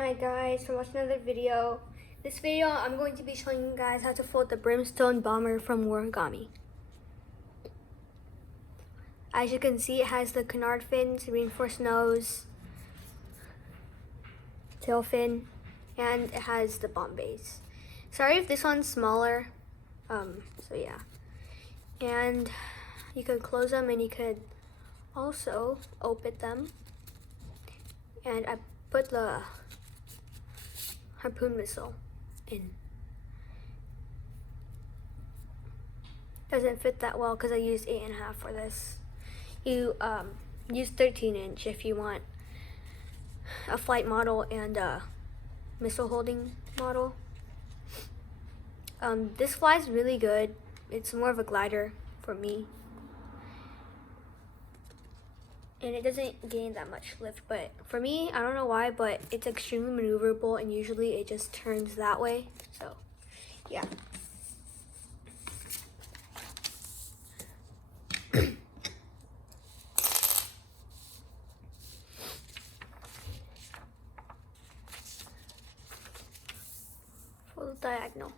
Hi guys, so watching another video. This video I'm going to be showing you guys how to fold the Brimstone bomber from Origami. As you can see, it has the canard fins, reinforced nose, tail fin, and it has the bomb base. Sorry if this one's smaller, so yeah. And you could close them and you could also open them. And I put the harpoon missile in. Doesn't fit that well because I used 8.5 for this. You use 13-inch if you want a flight model and a missile holding model. This flies really good. It's more of a glider for me. And it doesn't gain that much lift, but for me, I don't know why, but it's extremely maneuverable and usually it just turns that way. So, yeah. Full diagonal.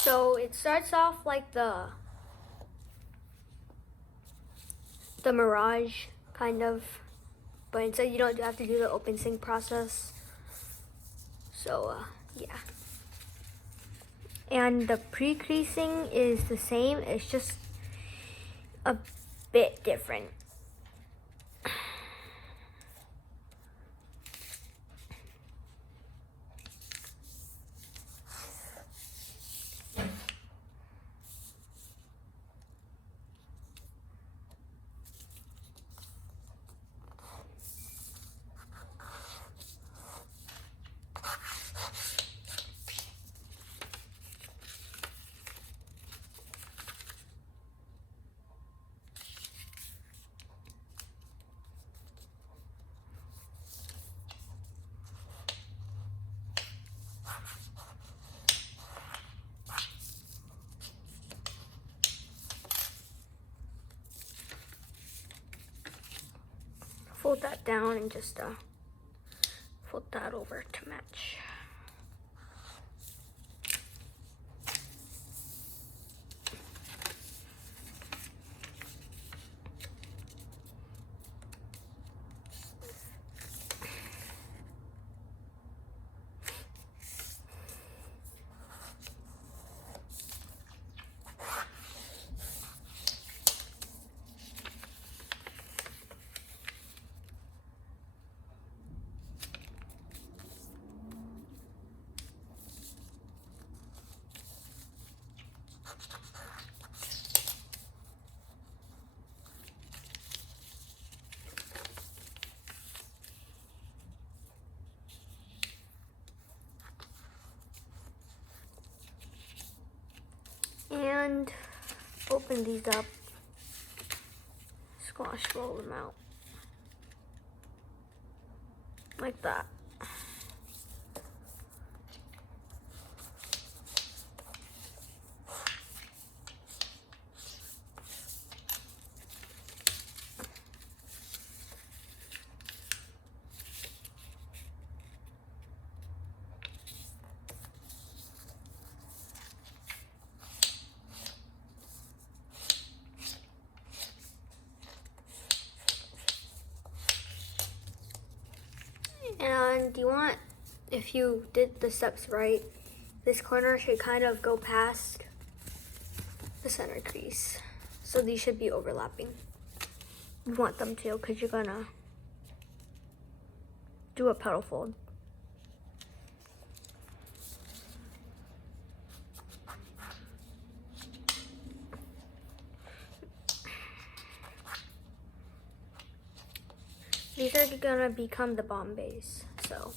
So it starts off like the Mirage, kind of, but instead you don't have to do the open sync process. So yeah. And the pre-creasing is the same, it's just a bit different. Fold that down and just fold that over to match. And open these up, squash roll them out, like that. And you want, if you did the steps right, this corner should kind of go past the center crease. So these should be overlapping. You want them to, because you're gonna do a petal fold. These are gonna become the bomb base, so.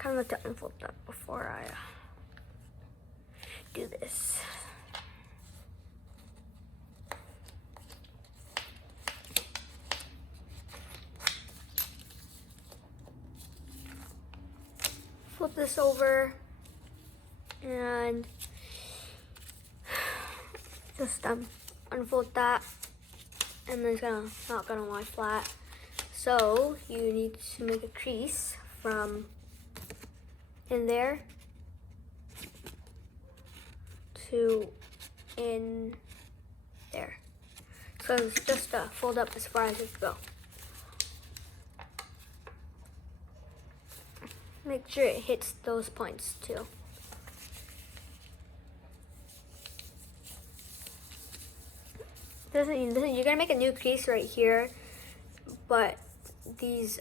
kind of like to unfold that before I do this. Flip this over and just unfold that, and then it's not gonna lie flat. So you need to make a crease from in there to in there. So it's just fold up as far as it go. Make sure it hits those points too. You're gonna make a new crease right here, but these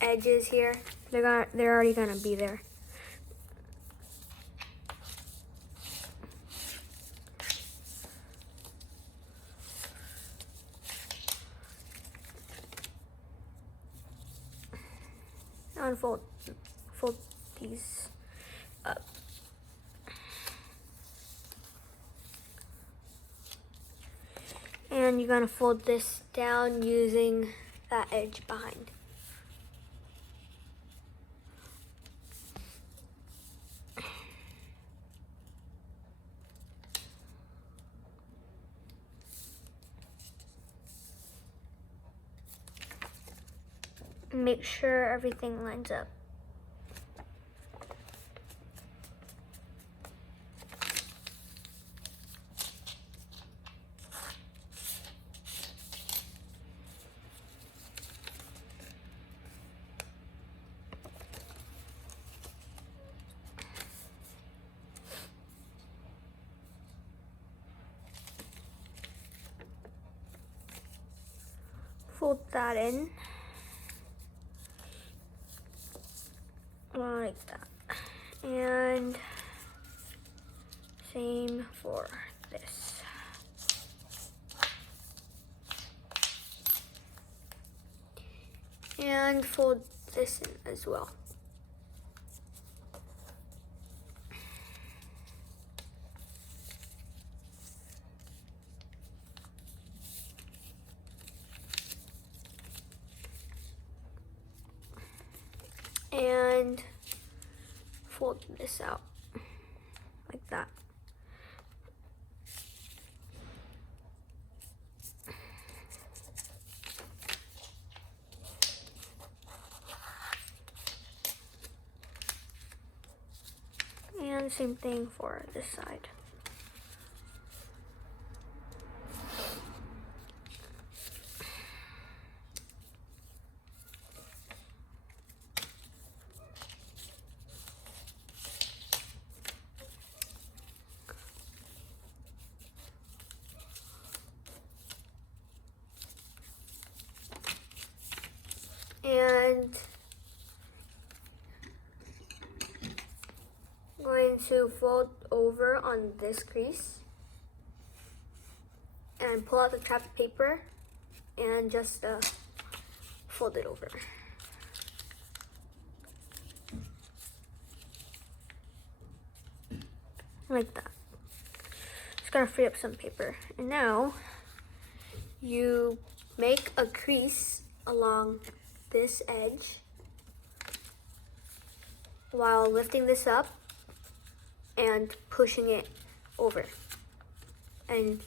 edges here, they're already gonna be there. Fold these up. And you're gonna fold this down using that edge behind. Make sure everything lines up. Fold that in like that, and same for this. And fold this in as well. And fold this out like that. And same thing for this side. And I'm going to fold over on this crease and pull out the trapped paper and just fold it over. Like that. Just gotta free up some paper. And now you make a crease along this edge while lifting this up and pushing it over. And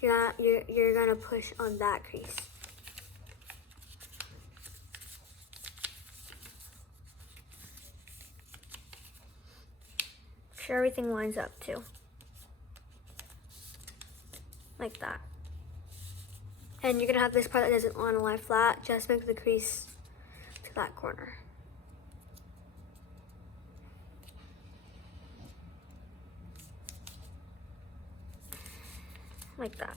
you're gonna push on that crease. Make sure everything lines up too. Like that. And you're gonna have this part that doesn't want to lie flat. Just make the crease to that corner. Like that.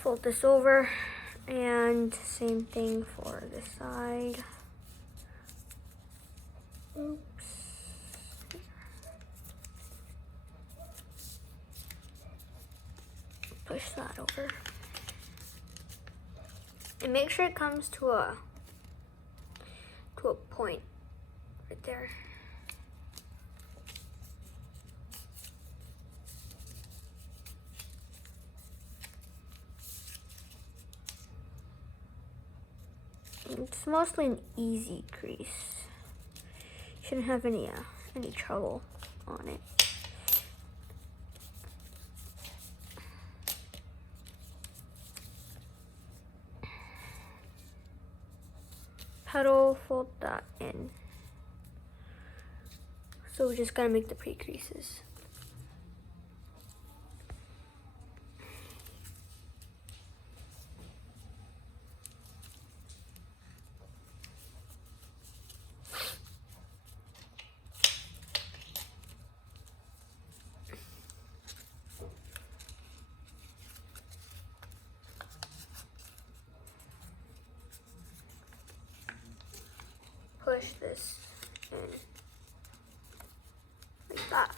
Fold this over, and same thing for this side. Oops. push that over. And make sure it comes to a point right there. It's mostly an easy crease. Shouldn't have any trouble on it. Petal, fold that in. So we're just gonna make the pre-creases. Push this in like that.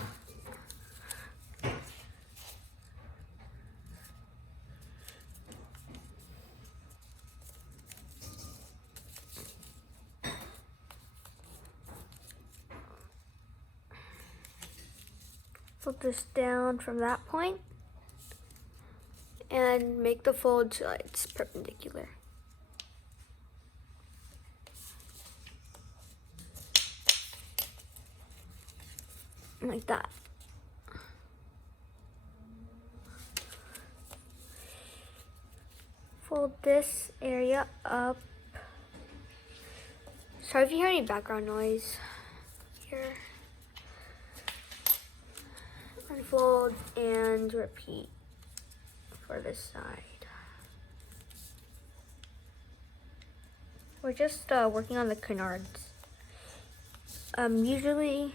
Fold this down from that point and make the fold so it's perpendicular. Like that. Fold this area up. Sorry if you hear any background noise here. Unfold and repeat for this side. We're just working on the canards. Usually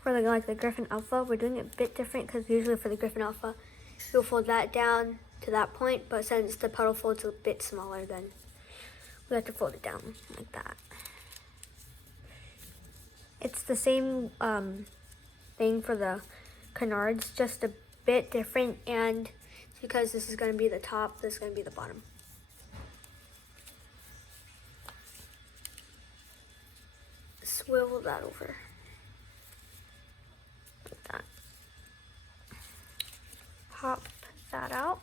for the Griffin Alpha, we're doing it a bit different because usually for the Griffin Alpha, you'll fold that down to that point, but since the petal fold's a bit smaller, then we have to fold it down like that. It's the same thing for the canards, just a bit different, and it's because this is going to be the top, this is going to be the bottom. Swivel that over. Like that. Pop that out.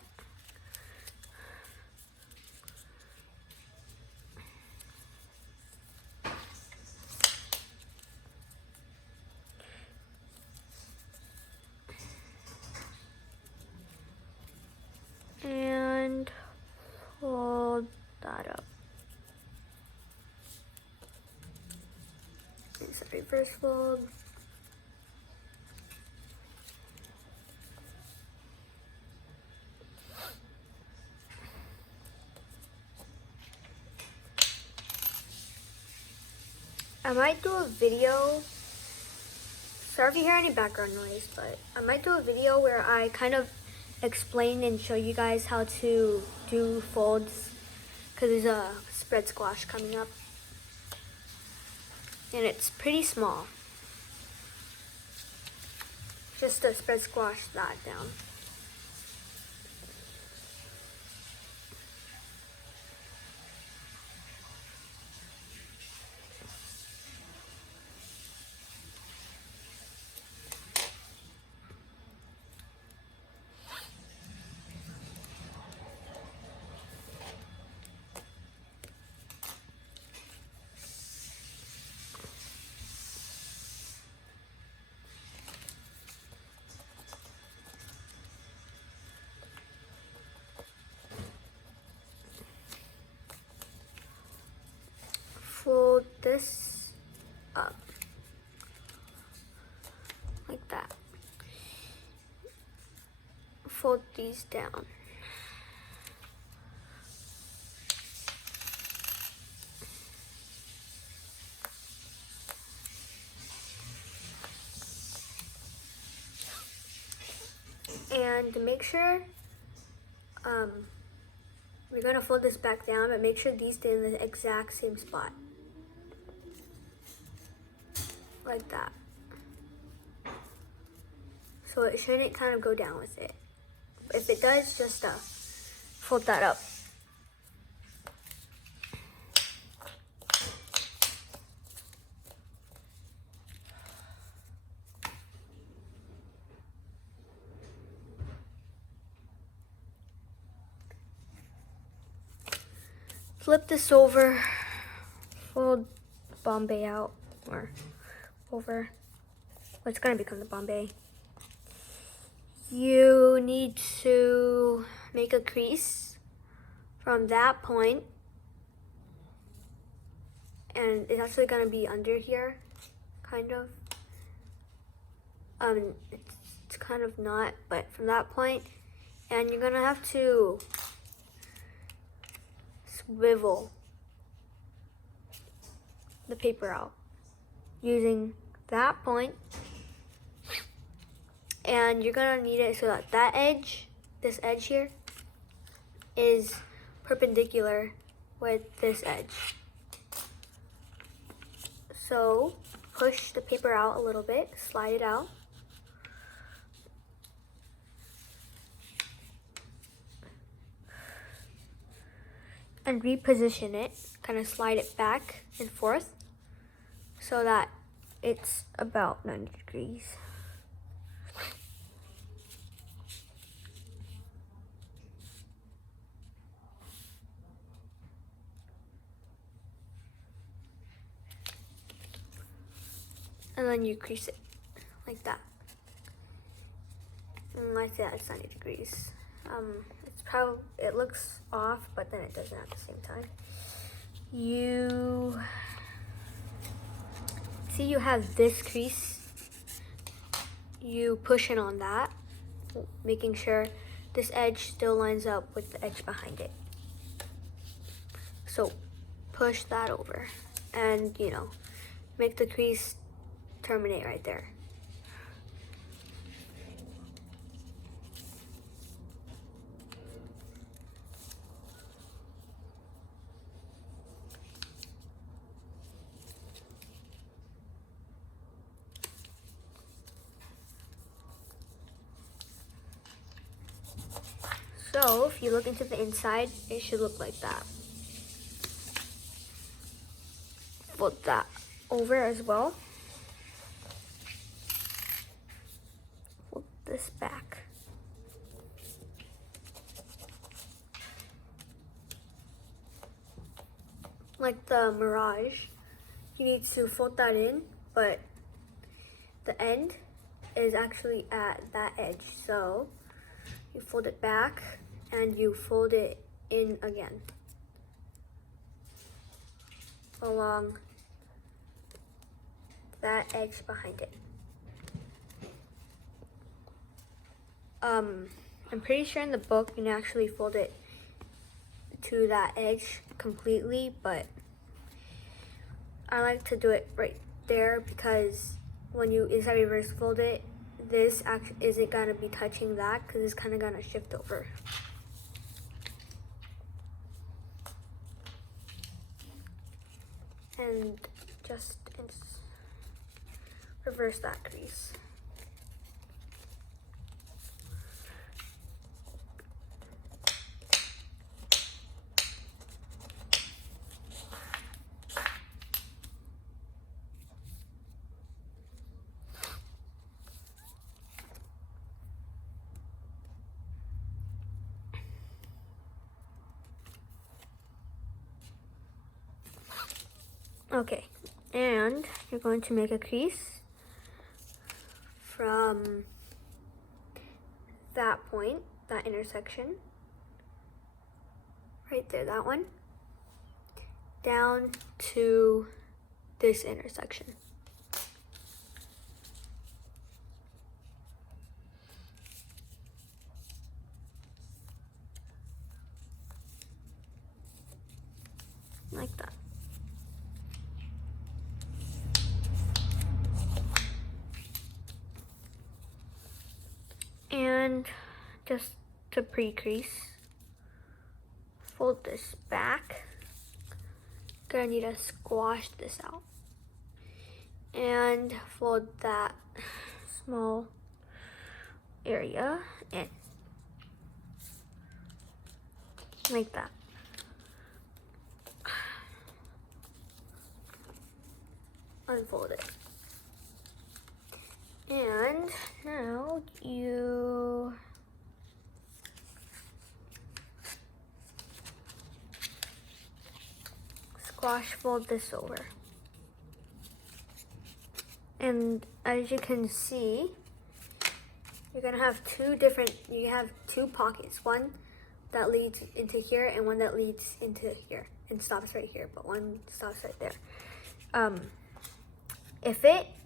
And fold that up. It's a reverse fold. I might do a video. Sorry if you hear any background noise, but I might do a video where I kind of explain and show you guys how to do folds, because there's a spread squash coming up and it's pretty small. Just to spread squash that down. Fold this up like that. Fold these down. And to make sure, we're going to fold this back down, but make sure these stay in the exact same spot. Like that. so it shouldn't kind of go down with it. If it does, just fold that up. Flip this over, fold Bombay out, or over. What's gonna become the Bombay? You need to make a crease from that point, and it's actually gonna be under here, kind of. It's kind of not, but from that point, and you're gonna have to swivel the paper out using that point, and you're gonna need it so that that edge, this edge here, is perpendicular with this edge. So push the paper out a little bit, slide it out. And reposition it, kind of slide it back and forth so that it's about 90 degrees. And then you crease it like that. And like that, it's 90 degrees. It looks off, but then it doesn't at the same time. You see you have this crease. You push in on that, making sure this edge still lines up with the edge behind it. So push that over and, make the crease terminate right there. So if you look into the inside, it should look like that. Fold that over as well. Fold this back. Like the Mirage, you need to fold that in, but the end is actually at that edge. So you fold it back and you fold it in again along that edge behind it. I'm pretty sure in the book you can actually fold it to that edge completely, but I like to do it right there because when you inside reverse fold it, this isn't gonna be touching that because it's kind of gonna shift over. And just reverse that crease. Okay, and you're going to make a crease from that point, that intersection, right there, that one, down to this intersection. Like that. And just to pre-crease, fold this back. Gonna need to squash this out. And fold that small area in. Like that. Unfold it. And now you squash fold this over. And as you can see, you're gonna have you have two pockets. One that leads into here and one that leads into here and stops right here, but one stops right there.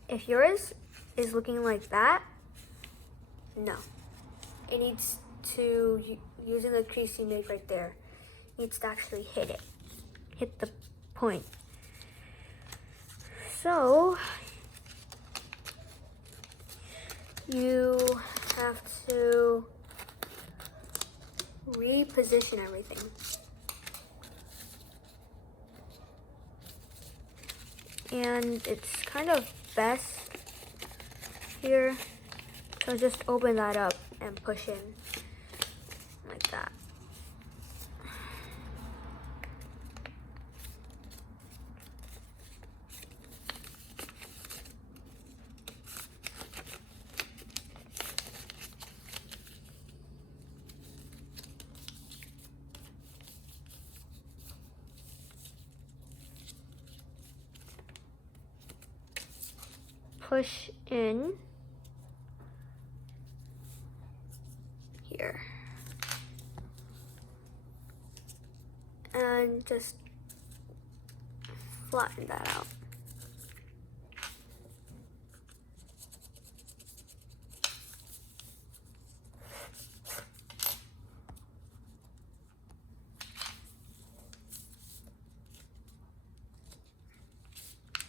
If yours is looking like that, no. It needs to, using the crease you made right there, needs to actually hit it. Hit the point. So, you have to reposition everything. And it's kind of best here, so just open that up and push in like that. Push in here and just flatten that out.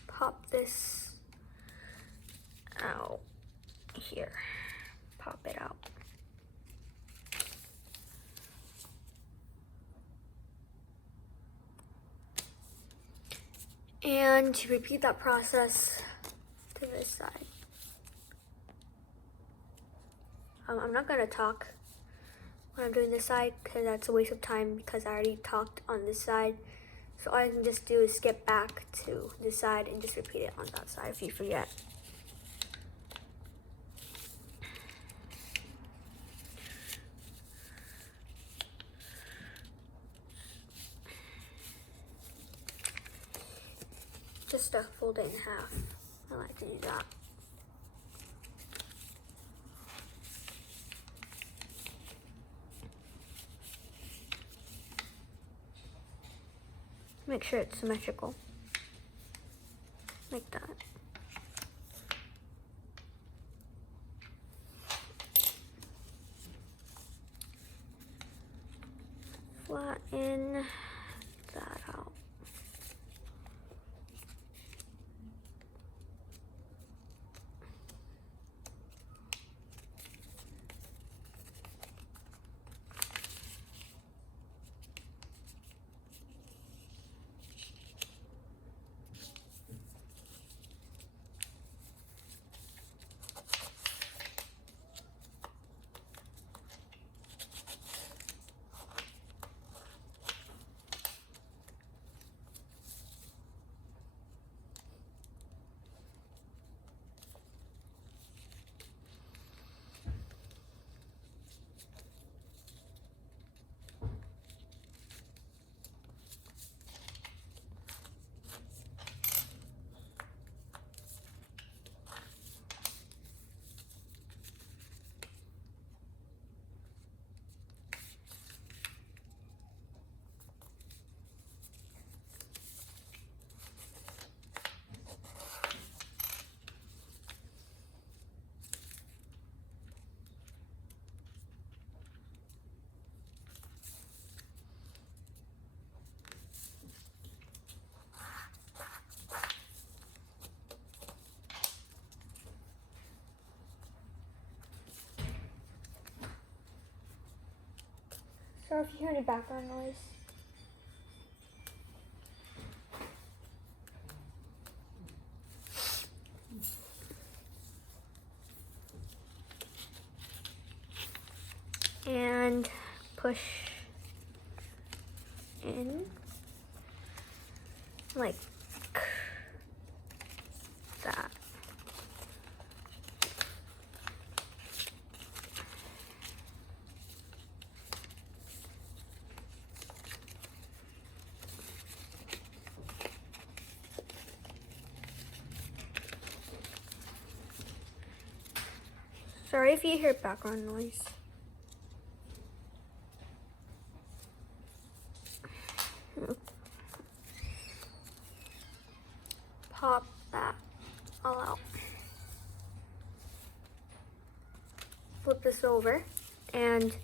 Pop this out here. Pop it out. And repeat that process to this side. I'm not gonna talk when I'm doing this side because that's a waste of time because I already talked on this side. So all I can just do is skip back to this side and just repeat it on that side if you forget. Just fold it in half. I like to do that. Make sure it's symmetrical. Like that. Flatten that out. Sorry if you hear any background noise. and push in like that. Sorry if you hear background noise. Pop that all out. Flip this over, and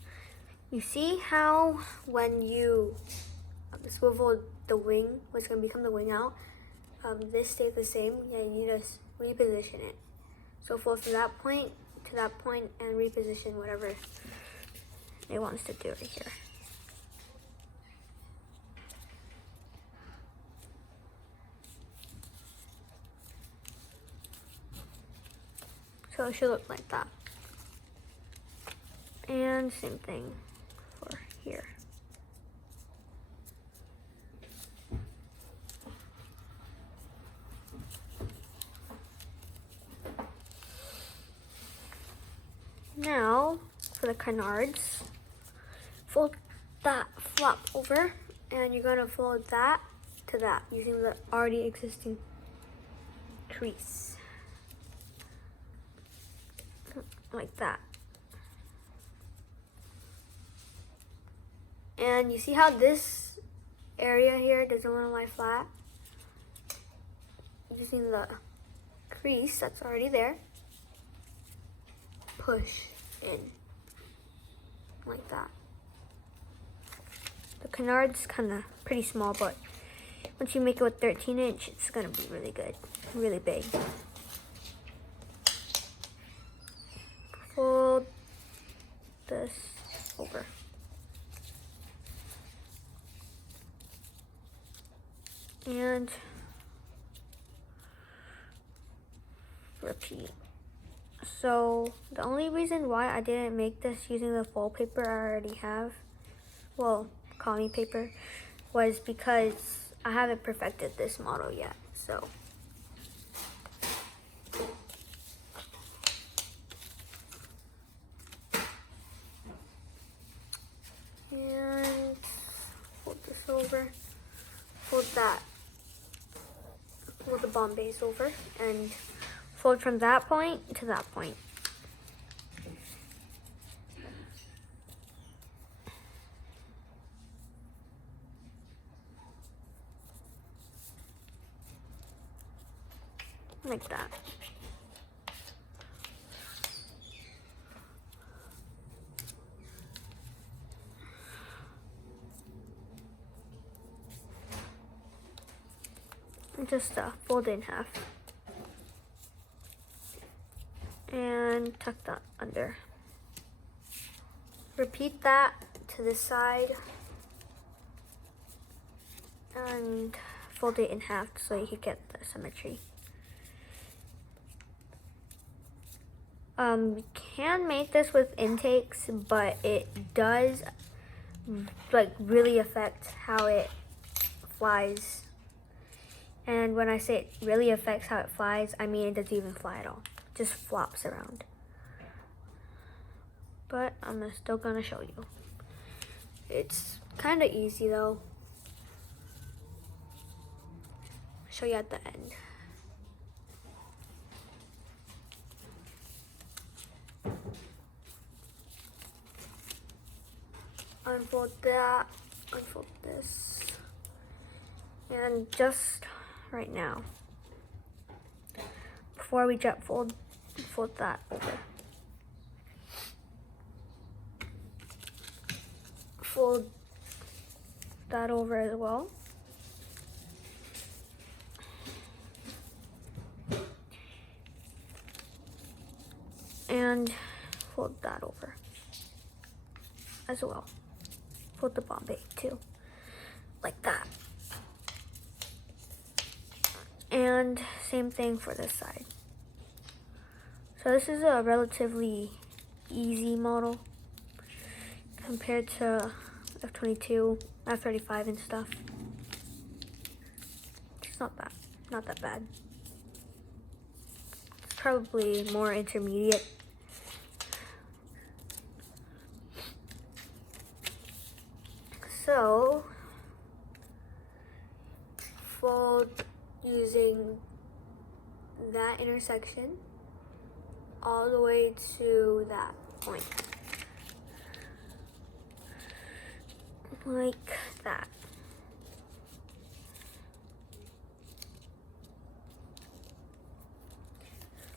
you see how when you swivel the wing, what's going to become the wing out, this stays the same. Yeah, you just reposition it. So fold from that point to that point and reposition whatever it wants to do right here. So it should look like that. And same thing for here. Now, for the canards, fold that flap over, and you're going to fold that to that using the already existing crease. Like that. And you see how this area here doesn't want to lie flat? Using the crease that's already there, push in like that. The canard's kind of pretty small, but once you make it with 13-inch, it's going to be really good, really big. Fold this over. And repeat. So the only reason why I didn't make this using the fold paper I already have, well, cami paper, was because I haven't perfected this model yet. So and fold this over, fold that, fold the bomb base over, and fold from that point to that point. Like that. And just fold it in half. And tuck that under. Repeat that to this side. And fold it in half so you can get the symmetry. You can make this with intakes, but it does like really affect how it flies. And when I say it really affects how it flies, I mean it doesn't even fly at all. It just flops around. But I'm still gonna show you. It's kind of easy though. I'll show you at the end. Unfold that, unfold this, and just right now, before we jet fold that over. Fold that over as well. And fold that over as well. Fold the Bombay too, like that. And same thing for this side. So this is a relatively easy model. compared to F22, F35 and stuff. It's not that bad. It's probably more intermediate. So, fold using that intersection all the way to that point. Like that.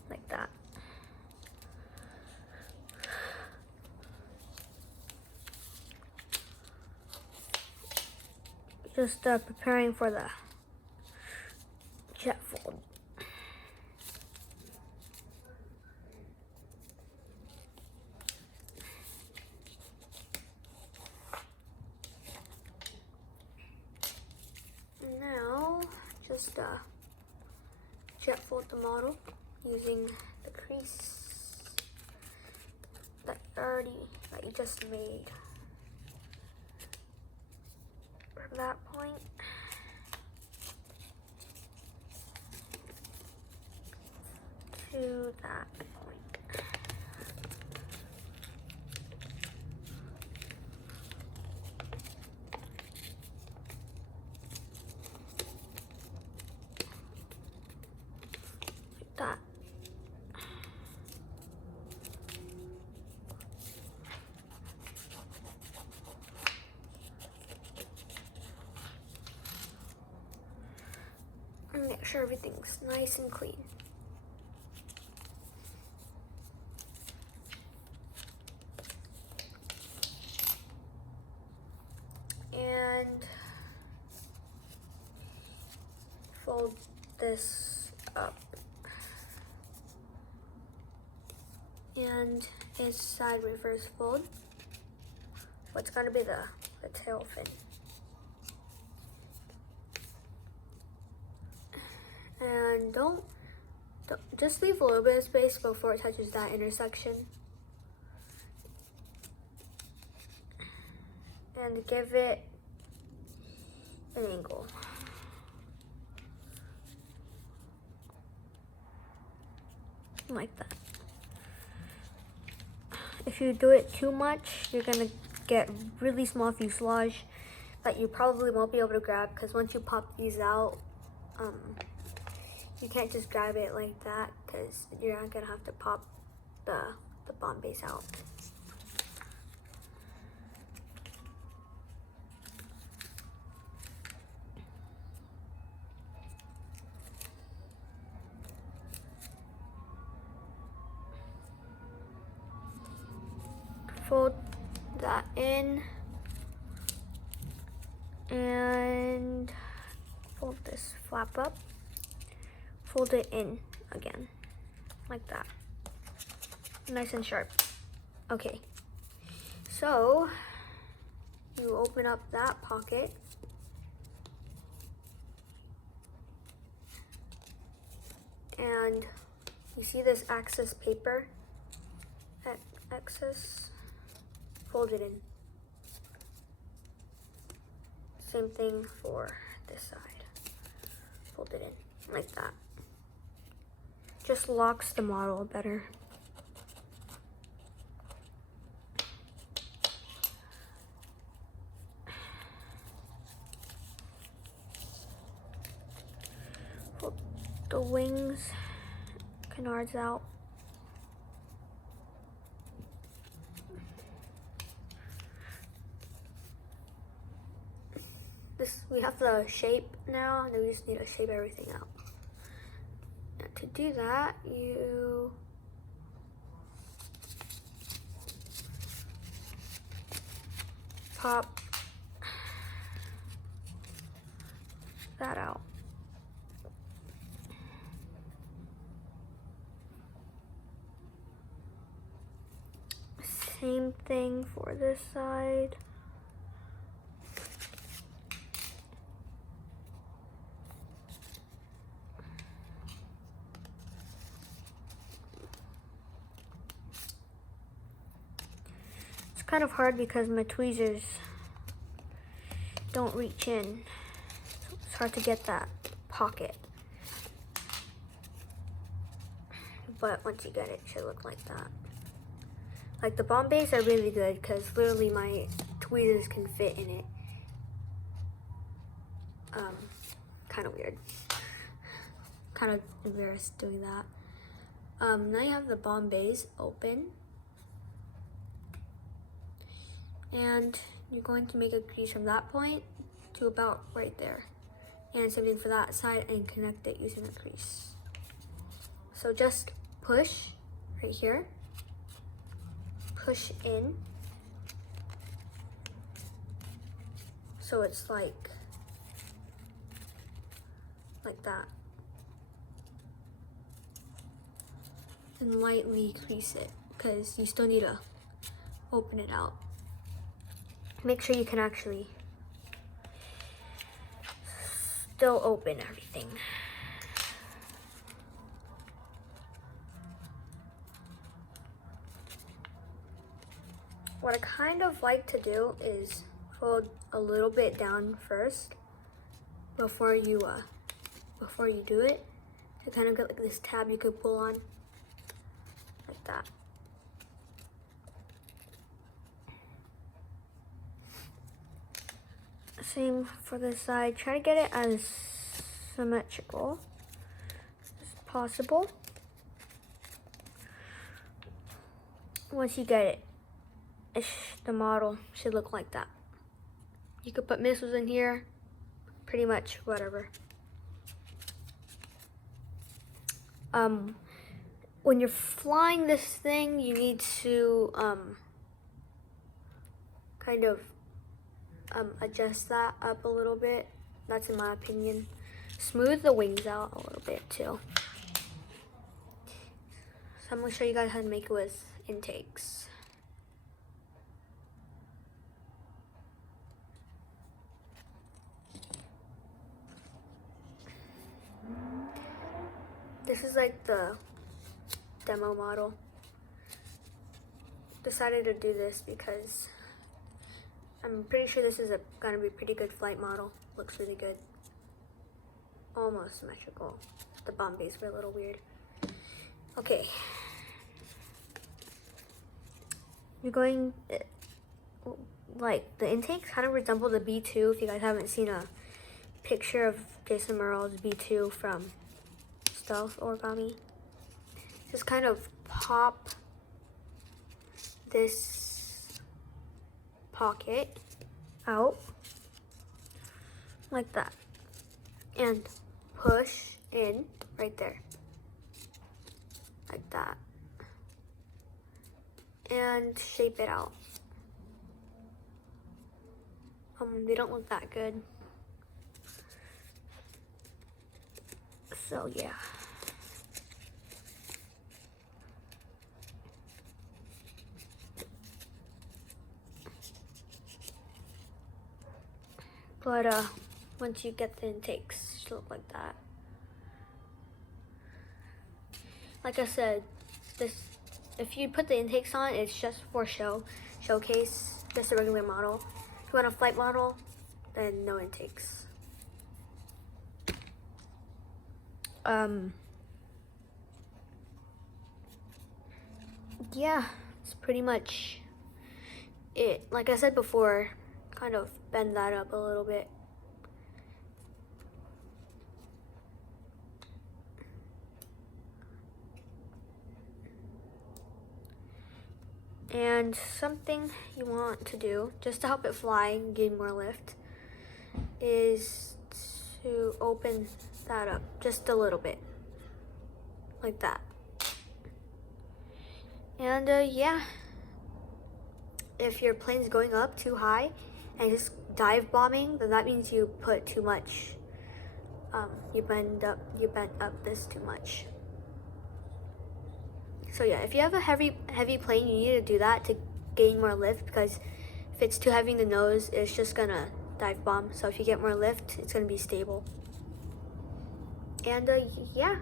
Like that. Just preparing for the jet fold. Now, just jet fold the model using the crease that you just made. From that point to that point. Like that. And make sure everything's nice and clean. And fold this up. And inside reverse fold what's going to be the tail fin. And don't just leave a little bit of space before it touches that intersection. And give it an angle. Like that. If you do it too much, you're gonna get really small fuselage that you probably won't be able to grab, because once you pop these out, you can't just grab it like that, because you're not gonna have to pop the bomb base out. Fold that in and fold this flap up. Fold it in again, like that. Nice and sharp. Okay, so you open up that pocket. And you see this excess paper? Excess? Fold it in. Same thing for this side. Fold it in like that. Just locks the model better. Pull the wings, canards out. We have the shape now, and then we just need to shape everything out. And to do that, you pop that out. Same thing for this side. kind of hard because my tweezers don't reach in. So it's hard to get that pocket. But once you get it, it should look like that. Like the Bombays are really good because literally my tweezers can fit in it. Kind of weird. Kind of embarrassed doing that. Now you have the Bombays open. And you're going to make a crease from that point to about right there. And something for that side and connect it using a crease. So just push right here. Push in. So it's like that. And lightly crease it because you still need to open it out. Make sure you can actually still open everything. What I kind of like to do is fold a little bit down first before you do it. To kind of get like this tab you could pull on like that. Same for this side. Try to get it as symmetrical as possible. Once you get it, the model should look like that. You could put missiles in here, pretty much whatever. When you're flying this thing, you need to kind of adjust that up a little bit. That's in my opinion. Smooth the wings out a little bit too. So I'm gonna show you guys how to make it with intakes. This is like the demo model. Decided to do this because I'm pretty sure this is gonna be a pretty good flight model. Looks really good. Almost symmetrical. The Bombays were a little weird. Okay. You're going, like the intakes kind of resemble the B2. If you guys haven't seen a picture of Jayson Merrill's B2 from Stealth Origami. Just kind of pop this pocket out like that and push in right there like that and shape it out. They don't look that good, so yeah. But once you get the intakes, it should look like that. Like I said, if you put the intakes on, it's just for showcase, just a regular model. If you want a flight model, then no intakes. Yeah, it's pretty much it. Like I said before, kind of bend that up a little bit. And something you want to do, just to help it fly and gain more lift, is to open that up just a little bit, like that. And yeah, if your plane's going up too high and just dive bombing, then that means you put too much. You bent up this too much. So yeah, if you have a heavy plane, you need to do that to gain more lift, because if it's too heavy in the nose, it's just gonna dive bomb. So if you get more lift, it's gonna be stable. And yeah.